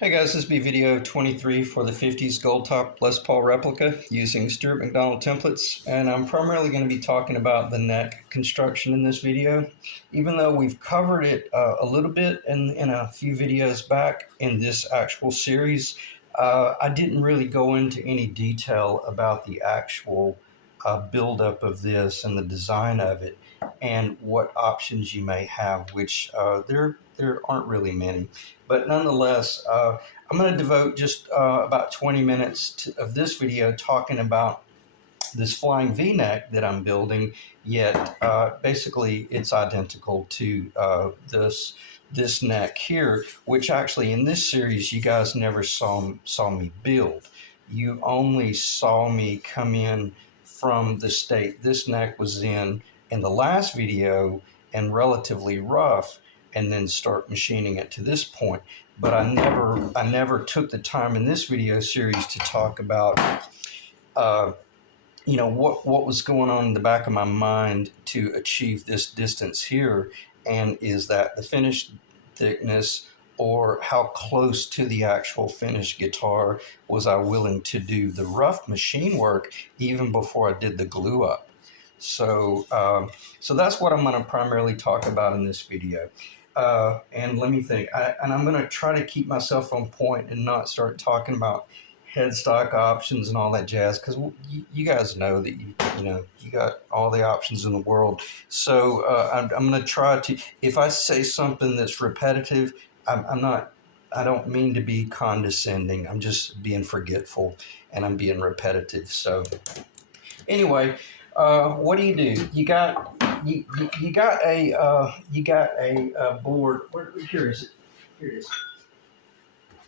Hey guys, this will be video 23 for the 50s Goldtop Les Paul replica using Stuart McDonald templates, and I'm primarily going to be talking about the neck construction in this video. Even though we've covered it a little bit in a few videos back in this actual series, I didn't really go into any detail about the actual buildup of this and the design of it and what options you may have, which there aren't really many. But nonetheless, I'm going to devote just about 20 minutes of this video talking about this flying V-neck that I'm building, yet basically it's identical to this neck here, which actually in this series you guys never saw me build. You only saw me come in from the state this neck was in the last video and relatively rough, and then start machining it to this point. But I never took the time in this video series to talk about what was going on in the back of my mind to achieve this distance here, and is that the finished thickness or how close to the actual finished guitar was I willing to do the rough machine work even before I did the glue up. So that's what I'm going to primarily talk about in this video. And let me think. I'm going to try to keep myself on point and not start talking about headstock options and all that jazz, because you guys know that you got all the options in the world. So I'm going to try to, if I say something that's repetitive, I don't mean to be condescending. I'm just being forgetful and I'm being repetitive. So anyway, what do? You got a board. Here is it. Here it is.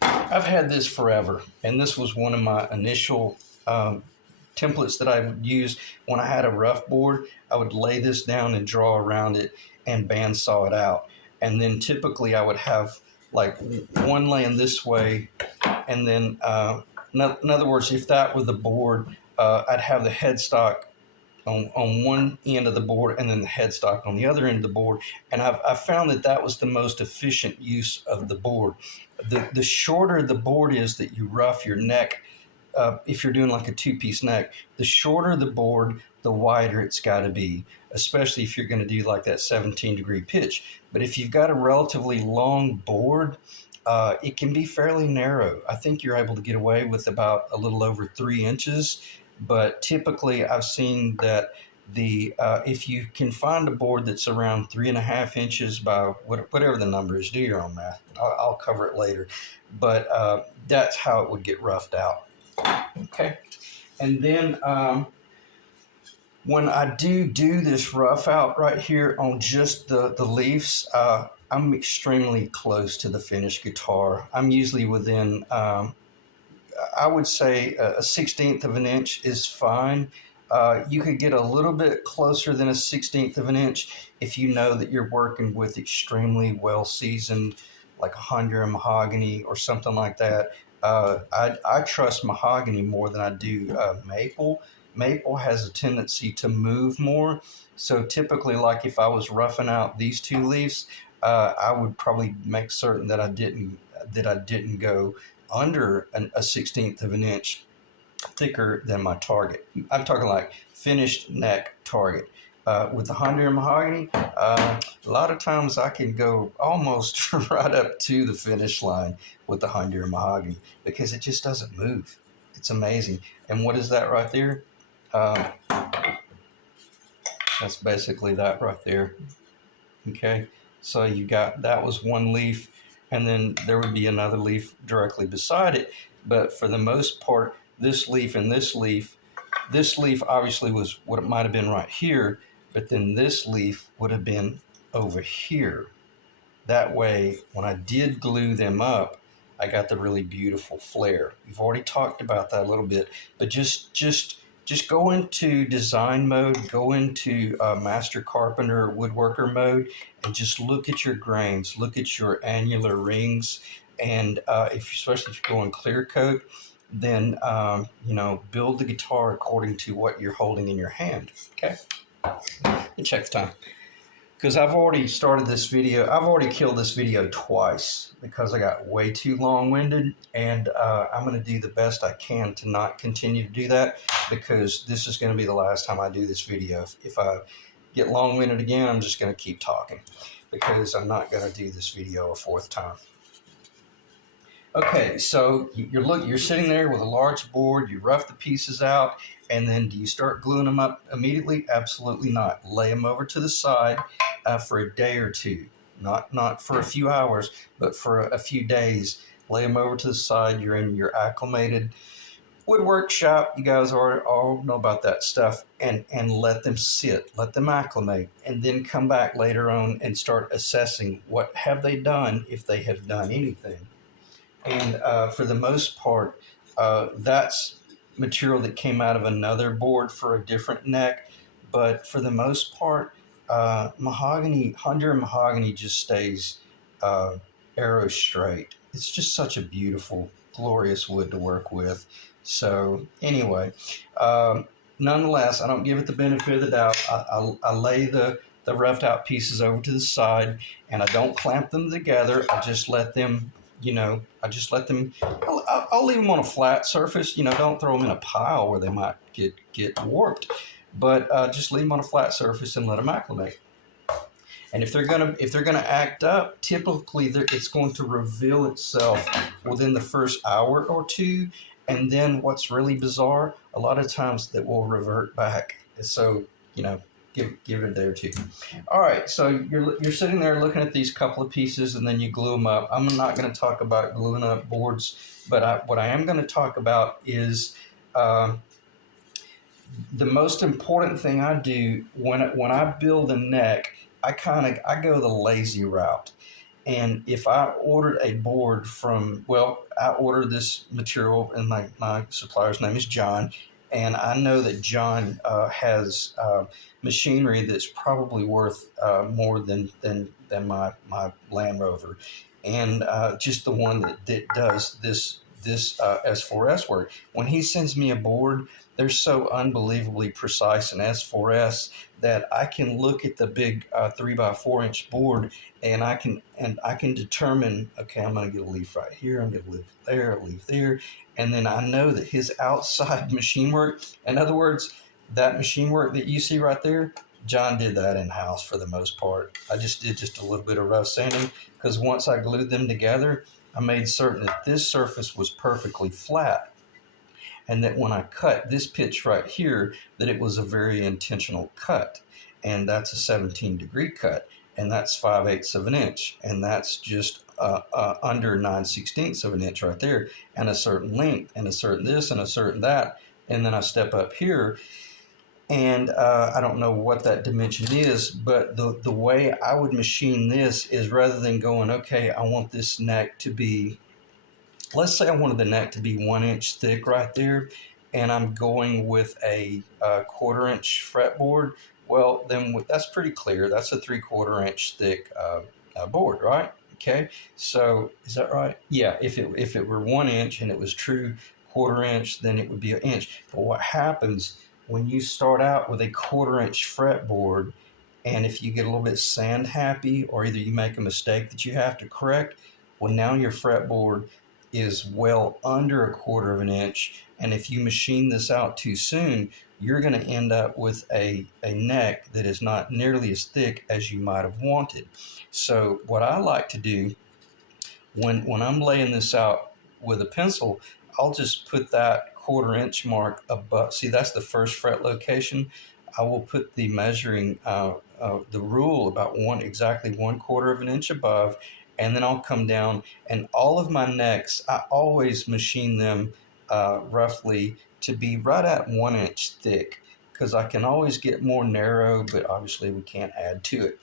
I've had this forever, and this was one of my initial templates that I would use when I had a rough board. I would lay this down and draw around it and bandsaw it out. And then typically I would have like one laying this way, and then in other words, if that were the board, I'd have the headstock on one end of the board and then the headstock on the other end of the board. And I've found that was the most efficient use of the board. The shorter the board is that you rough your neck, if you're doing like a two-piece neck, the shorter the board, the wider it's got to be, especially if you're going to do like that 17-degree pitch. But if you've got a relatively long board, it can be fairly narrow. I think you're able to get away with about a little over 3 inches. But typically I've seen that if you can find a board that's around 3.5 inches by whatever the number is, do your own math. I'll cover it later. But that's how it would get roughed out. Okay. And then when I do this rough out right here on just the leaves, I'm extremely close to the finished guitar. I'm usually within I would say a 1/16 of an inch is fine. You could get a little bit closer than a 1/16 of an inch if you know that you're working with extremely well seasoned, like a Honduran mahogany or something like that. I trust mahogany more than I do maple. Maple has a tendency to move more. So typically, like if I was roughing out these two leaves, I would probably make certain that I didn't go under a 1/16 of an inch thicker than my target. I'm talking like finished neck target. With the Honduran mahogany, a lot of times I can go almost right up to the finish line with the Honduran mahogany because it just doesn't move. It's amazing. And what is that right there? That's basically that right there. Okay, so you got, that was one leaf, and then there would be another leaf directly beside it. But for the most part, this leaf and this leaf obviously was what it might have been right here, but then this leaf would have been over here. That way, when I did glue them up, I got the really beautiful flare. We've already talked about that a little bit, but just go into design mode, go into master carpenter or woodworker mode, and just look at your grains, look at your annular rings, and especially if you're going clear coat, then build the guitar according to what you're holding in your hand. Okay, and check the time. because I've already started this video. I've already killed this video twice because I got way too long-winded, and I'm going to do the best I can to not continue to do that, because this is going to be the last time I do this video. If I get long-winded again, I'm just going to keep talking, because I'm not going to do this video a fourth time. Okay, so you're sitting there with a large board. You rough the pieces out, and then do you start gluing them up immediately? Absolutely not. Lay them over to the side for a day or two, not for a few hours, but for a few days. Lay them over to the side. You're in your acclimated woodwork shop. You guys all know about that stuff, and let them sit, let them acclimate, and then come back later on and start assessing what have they done, if they have done anything. And for the most part, that's material that came out of another board for a different neck. But for the most part, mahogany, Honduran mahogany just stays arrow straight. It's just such a beautiful, glorious wood to work with. So anyway, nonetheless, I don't give it the benefit of the doubt. I lay the roughed out pieces over to the side, and I don't clamp them together. I just let them, I'll leave them on a flat surface. Don't throw them in a pile where they might get warped, but just leave them on a flat surface and let them acclimate. And if they're gonna act up, typically it's going to reveal itself within the first hour or two. And then what's really bizarre, a lot of times that will revert back. So give it a day or two. All right, so you're sitting there looking at these couple of pieces, and then you glue them up. I'm not going to talk about gluing up boards, but what I am going to talk about is the most important thing I do when I build a neck. I go the lazy route. And if I ordered a board I ordered this material, and my supplier's name is John, and I know that John has machinery that's probably worth more than my Land Rover, and just the one that does this S4S work. When he sends me a board, they're so unbelievably precise in S4S that I can look at the big 3x4 inch board, and I can determine, okay, I'm going to get a leaf right here, I'm going to leave there, a leaf there, and then I know that his outside machine work, in other words, that machine work that you see right there, John did that in-house for the most part. I just did a little bit of rough sanding, because once I glued them together, I made certain that this surface was perfectly flat, and that when I cut this pitch right here, that it was a very intentional cut, and that's a 17-degree cut, and that's 5/8 of an inch, and that's just under 9/16 of an inch right there, and a certain length, and a certain this, and a certain that, and then I step up here, and I don't know what that dimension is, but the way I would machine this is, rather than going, okay, I want this neck to be, let's say I wanted the neck to be 1 inch thick right there, and I'm going with a 1/4 inch fretboard. Well, then that's pretty clear. That's a 3/4 inch thick board, right? Okay, so is that right? Yeah, if it were 1 inch and it was true 1/4 inch, then it would be an inch. But what happens when you start out with a 1/4 inch fretboard, and if you get a little bit sand happy, or either you make a mistake that you have to correct, well, now your fretboard is well under 1/4 of an inch, and if you machine this out too soon, you're going to end up with a neck that is not nearly as thick as you might have wanted. So what I like to do when I'm laying this out with a pencil, I'll just put that 1/4 inch mark above. See, that's the first fret location. I will put the measuring the rule about exactly 1/4 of an inch above, and then I'll come down, and all of my necks, I always machine them roughly to be right at 1 inch thick, because I can always get more narrow, but obviously we can't add to it.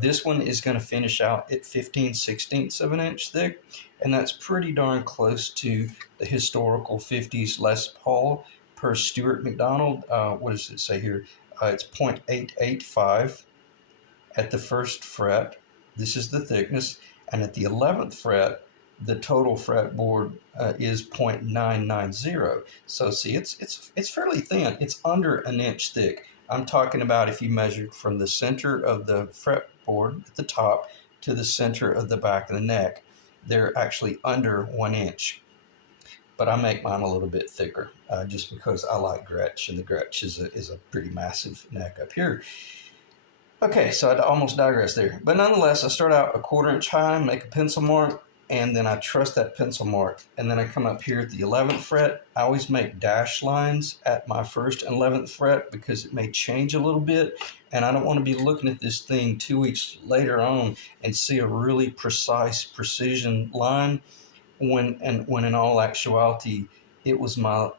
This one is going to finish out at 15/16 of an inch thick, and that's pretty darn close to the historical 50s Les Paul per Stuart McDonald. What does it say here? It's 0.885 at the first fret. This is the thickness, and at the 11th fret, the total fretboard is 0.990. So see, it's fairly thin. It's under an inch thick. I'm talking about if you measured from the center of the fretboard at the top to the center of the back of the neck, they're actually under 1 inch. But I make mine a little bit thicker just because I like Gretsch, and the Gretsch is a pretty massive neck up here. Okay, so I almost digressed there. But nonetheless, I start out a 1/4 inch high, make a pencil mark, and then I trust that pencil mark. And then I come up here at the 11th fret. I always make dash lines at my 1st and 11th fret because it may change a little bit. And I don't want to be looking at this thing 2 weeks later on and see a really precise precision line when in all actuality, it was my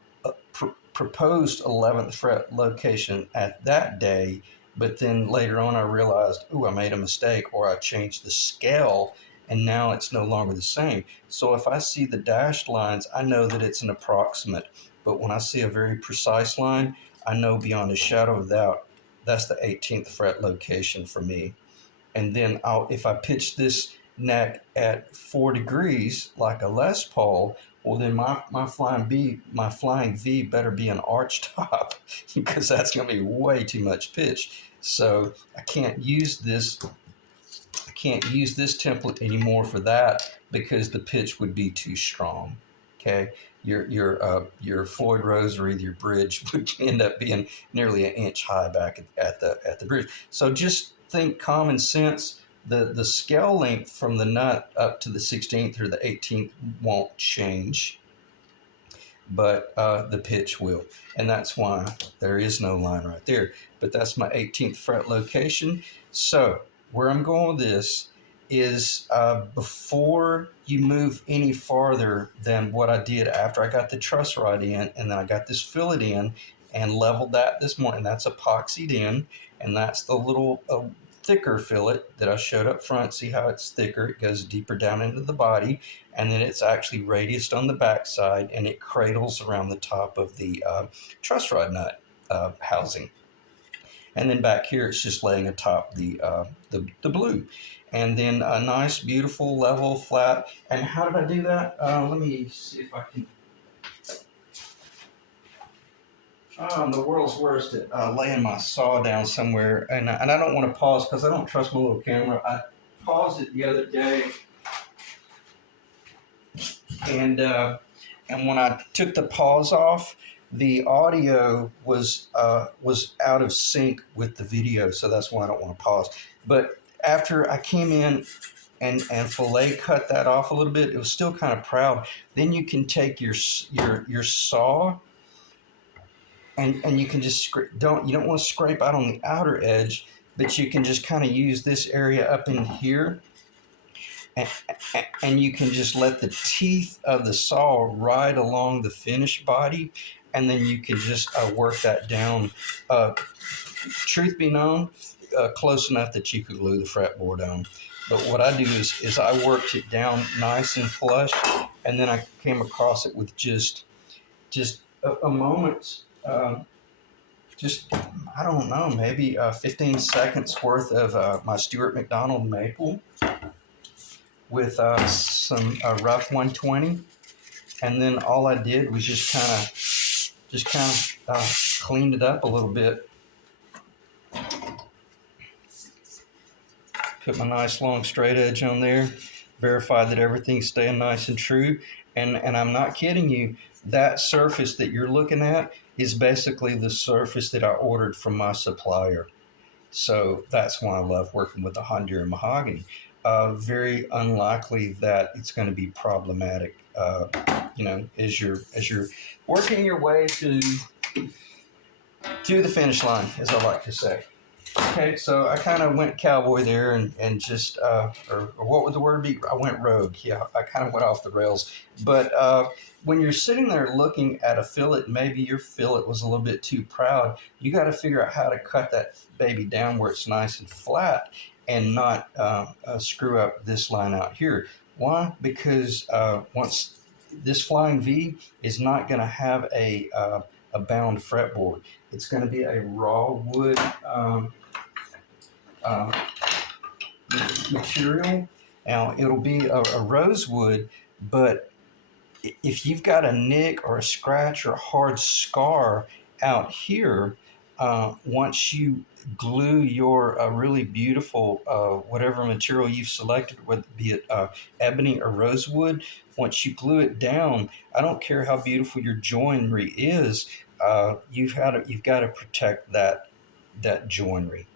proposed 11th fret location at that day. But then later on, I realized, I made a mistake, or I changed the scale, and now it's no longer the same. So if I see the dashed lines, I know that it's an approximate. But when I see a very precise line, I know beyond a shadow of doubt that's the 18th fret location for me. And then if I pitch this neck at 4 degrees like a Les Paul, well then my flying V better be an arch top because that's going to be way too much pitch. So I can't use this template anymore for that because the pitch would be too strong. Okay, your Floyd Rosary, your bridge would end up being nearly 1 inch high back at the bridge. So just think common sense. The scale length from the nut up to the 16th or the 18th won't change, but the pitch will, and that's why there is no line right there. But that's my 18th fret location. So where I'm going with this is before you move any farther than what I did after I got the truss rod in, and then I got this fillet in and leveled that this morning. That's epoxied in, and that's the little thicker fillet that I showed up front. See how it's thicker? It goes deeper down into the body, and then it's actually radiused on the back side, and it cradles around the top of the truss rod nut housing. And then back here, it's just laying atop the blue. And then a nice, beautiful, level, flat. And how did I do that? Let me see if I can. I'm the world's worst at laying my saw down somewhere. And I don't want to pause because I don't trust my little camera. I paused it the other day. And when I took the pause off, the audio was out of sync with the video, so that's why I don't want to pause. But after I came in and fillet cut that off a little bit, it was still kind of proud. Then you can take your saw and you can just you don't want to scrape out on the outer edge, but you can just kind of use this area up in here. And you can just let the teeth of the saw ride along the finished body, and then you can just work that down. Truth be known, close enough that you could glue the fretboard on. But what I do is I worked it down nice and flush, and then I came across it with just a moment, just, I don't know, maybe 15 seconds worth of my Stuart McDonald maple with some rough 120, and then all I did was just kind of cleaned it up a little bit. Put my nice long straight edge on there, verify that everything's staying nice and true, and I'm not kidding you. That surface that you're looking at is basically the surface that I ordered from my supplier. So that's why I love working with the Honduran mahogany. Very unlikely that it's going to be problematic, as you're working your way to the finish line, as I like to say. Okay, so I kind of went cowboy there and just, or what would the word be? I went rogue. Yeah, I kind of went off the rails. But when you're sitting there looking at a fillet, maybe your fillet was a little bit too proud, you got to figure out how to cut that baby down where it's nice and flat and not screw up this line out here. Why? Because once this flying V is not going to have a bound fretboard. It's going to be a raw wood material. Now, it'll be a rosewood, but if you've got a nick or a scratch or a hard scar out here, once you glue your really beautiful whatever material you've selected, whether be it ebony or rosewood, once you glue it down, I don't care how beautiful your joinery is, you've got to protect that joinery.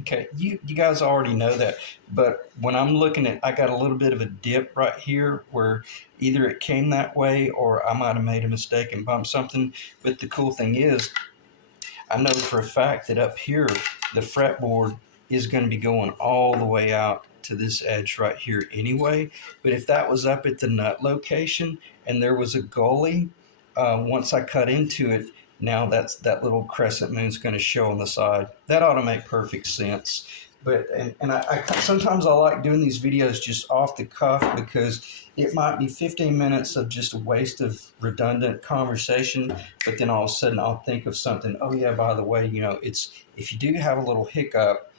Okay, you guys already know that, but when I'm looking at, I got a little bit of a dip right here where either it came that way or I might have made a mistake and bumped something. But the cool thing is, I know for a fact that up here, the fretboard is going to be going all the way out to this edge right here anyway. But if that was up at the nut location and there was a gully, once I cut into it, now that little crescent moon's going to show on the side. That ought to make perfect sense. But I sometimes I like doing these videos just off the cuff because it might be 15 minutes of just a waste of redundant conversation, but then all of a sudden I'll think of something. Oh yeah, by the way, it's, if you do have a little hiccup,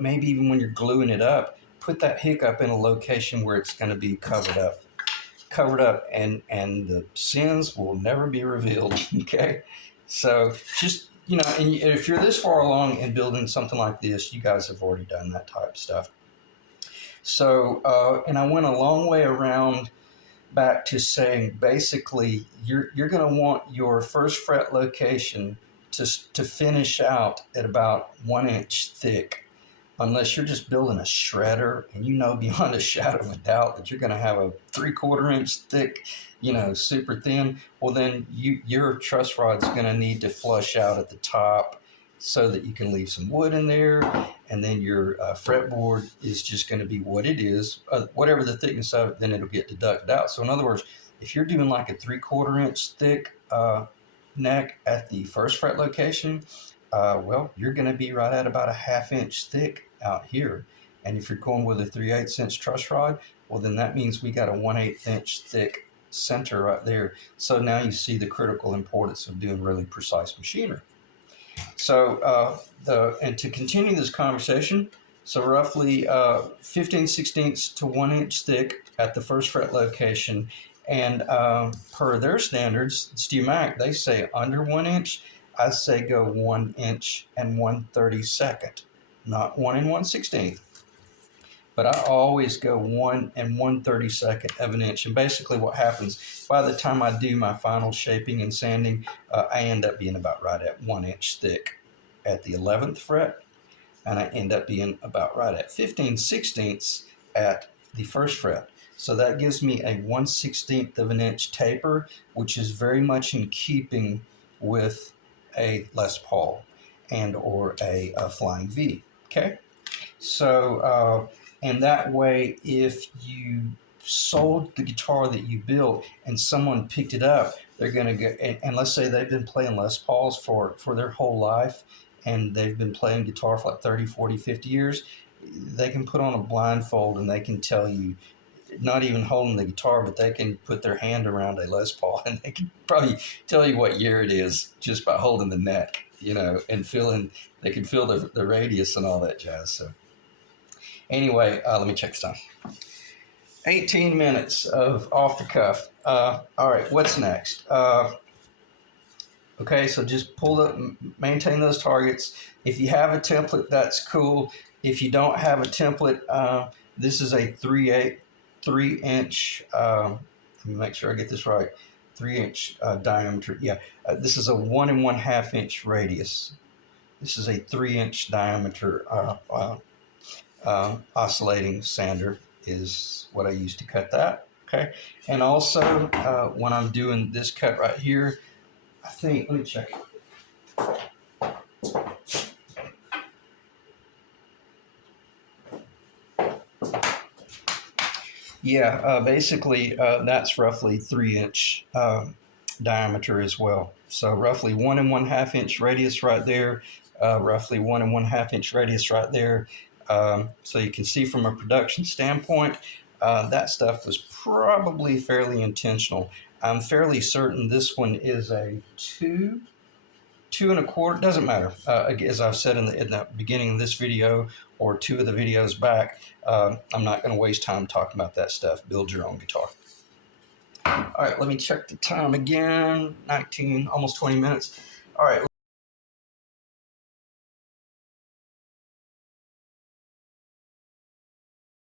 maybe even when you're gluing it up, put that hiccup in a location where it's going to be covered up, and the sins will never be revealed. Okay, so just, and if you're this far along in building something like this, you guys have already done that type of stuff. So and I went a long way around back to saying basically you're going to want your first fret location to finish out at about 1 inch thick, unless you're just building a shredder and beyond a shadow of a doubt that you're going to have a 3/4 inch thick, super thin. Well, then your truss rod's going to need to flush out at the top so that you can leave some wood in there, and then your fretboard is just going to be what it is, whatever the thickness of it, then it'll get deducted out. So in other words, if you're doing like a 3/4 inch thick neck at the first fret location, well, you're going to be right at about a 1/2 inch thick out here. And if you're going with a 3/8 inch truss rod, well, then that means we got a 1/8 inch thick center right there. So now you see the critical importance of doing really precise machinery. So and to continue this conversation, so roughly 15/16 to 1 inch thick at the first fret location, and per their standards, StewMac, they say under 1 inch. I say go 1 inch and 1/32, not 1 and 1/16. But I always go 1 and 1/32 of an inch. And basically what happens, by the time I do my final shaping and sanding, I end up being about right at 1 inch thick at the 11th fret. And I end up being about right at 15/16 at the first fret. So that gives me a 1/16 of an inch taper, which is very much in keeping with a Les Paul and or a Flying V. Okay, so and that way, if you sold the guitar that you built and someone picked it up, they're going to go, and let's say they've been playing Les Pauls for their whole life, and they've been playing guitar for like 30, 40, 50 years, they can put on a blindfold and they can tell you, not even holding the guitar, but they can put their hand around a Les Paul and they can probably tell you what year it is just by holding the neck, and they can feel the radius and all that jazz. So anyway, let me check this time. 18 minutes of off the cuff. All right, what's next? Okay, so just maintain those targets. If you have a template, that's cool. If you don't have a template, this is a 3 inch, let me make sure I get this right, 3 inch diameter. Yeah, this is a 1 1/2 inch radius. This is a 3 inch diameter oscillating sander is what I use to cut that. Okay, and also when I'm doing this cut right here, I think, let me check it. Yeah, basically that's roughly 3 inch diameter as well. So roughly 1 1/2 inch radius right there, roughly 1 1/2 inch radius right there. So you can see from a production standpoint, that stuff was probably fairly intentional. I'm fairly certain this one is a 2 1/4, doesn't matter. As I've said in the beginning of this video or 2 of the videos back, I'm not going to waste time talking about that stuff. Build your own guitar. All right, let me check the time again. 19, almost 20 minutes. All right.